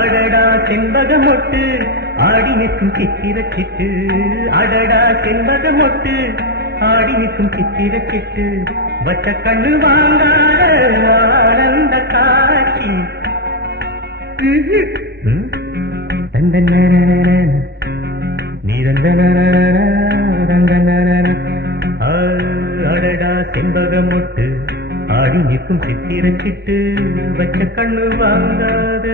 அடடா செண்பகமொட்டு ஆடி நிற்கும் சித்திரச்சிட்டு, அடடா செண்பகமொட்டு ஆடி நிற்கும் சித்திரச்சிட்டு, வச்ச கண்ணு வாங்காத ஆனந்த காட்சி. அடடா செண்பகமொட்டு ஆடி நிற்கும் சித்திரச்சிட்டு, வச்ச கண்ணு வாங்காத.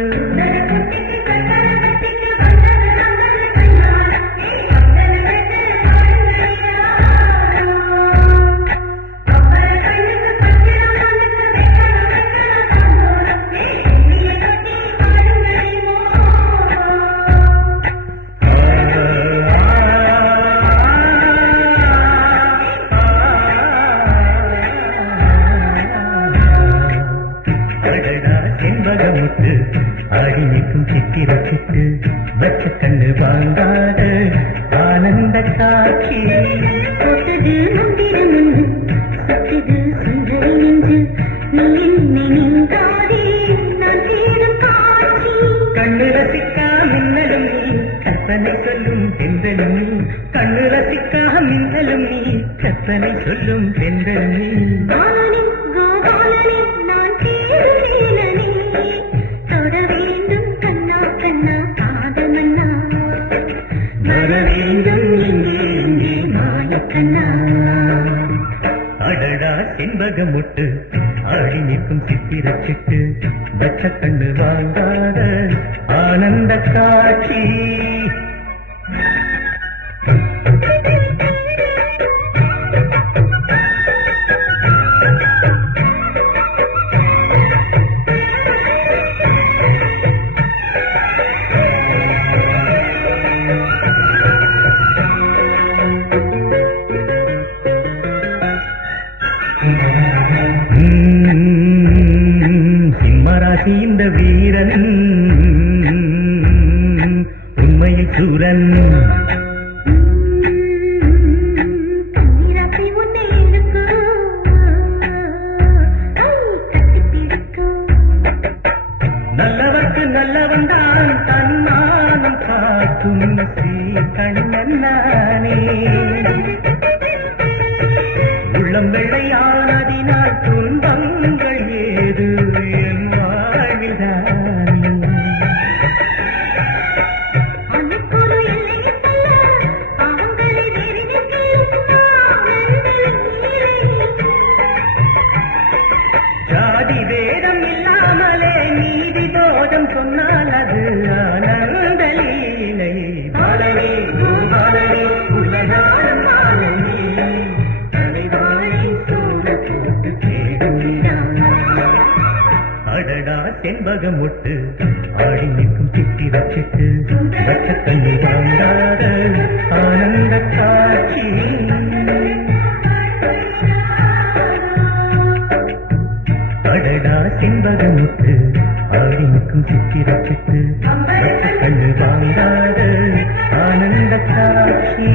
செண்பகமொட்டு ஆடி நிற்கும் சித்திரச்சிட்டு, வச்ச கண்ணு வாங்காத ஆனந்த காட்சி. தொட்டது மந்திரம் என்று சத்தது சுந்தரி என்று நீ நினைந்தாதே நான் தேடும் காட்சி. கண்ணு ரசிக்கா மின்னலும் நீ கற்பனை சொல்லும் பெண்களும் நீ, கண்ணு ரசிக்கா மின்னலும் நீ கற்பனை சொல்லும் பெண்களும் நீ. பாலனே கோபாலனே நான் தேடுவேனே, தொட வேண்டும் கண்ணா கண்ணா காதல் மன்னா, வர வேண்டும் இங்கே இங்கே மாய கண்ணா. அடடா செண்பகமொட்டு ஆடி நிற்கும் சித்திரச்சிட்டு, வச்ச கண்ணு வாங்காத ஆனந்த காட்சி. சிம்மராசி இந்த வீரன் உண்மையில் சூரன். கண்ணீராசை உன்னை இழுக்கும், கட்டி பிடிக்கும். நல்லவர்க்கு நல்லவன் தான் தன்மானம் காக்கும் ஸ்ரீ கண்ணன் நானே. உள்ளம் வெள்ளையானதினால் துன்பங்கள் ஏது என் வாழ்வில்தானே. அன்னைக்கொரு எல்லை சொல்ல பாவங்களை ஜாதி வேதம் இல்லாமலே நீதி போதம் சொன்னால் அது ஆனந்த லீலை. பாலனே பாலனே உலகாரம் பாலனே, தலைவாழை சோழ போட்டு கேடுகிறான். அடடா செண்பகமொட்டு ஆடி நிற்கும் சித்திரச்சிட்டு, வச்ச கண்ணி வாங்காத ஆனந்த காட்சி. அடடா செண்பகமொட்டு ஆடி நிற்கும் சித்திரச்சிட்டு, வச்ச கண்ணு வாங்காத ஆனந்த காட்சி.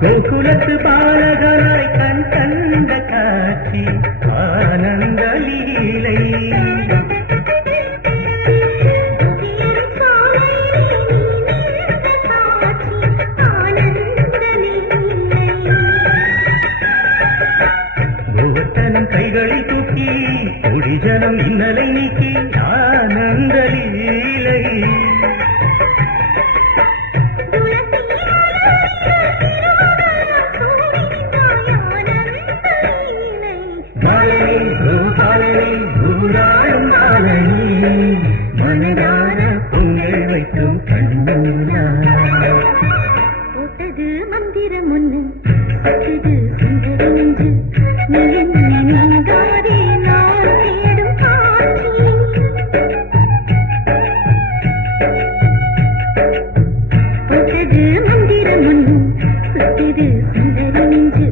கோகுலத்து பாலகனாய் கண் கண்ட காட்சி ஆனந்த லீலை. கோவர்த்தனம் கைகளை தூக்கி கொடிஜனம் இன்னலை நீக்கி ஆனந்த லீலை. மனதார பொங்கல் வைக்கும் கண்ணூரா. போட்டது மந்திரம் ஒன்று சச்சது சுந்தரி என்று நீங்காதே நான் தேடும் காட்சி. சுந்தரி நெஞ்சு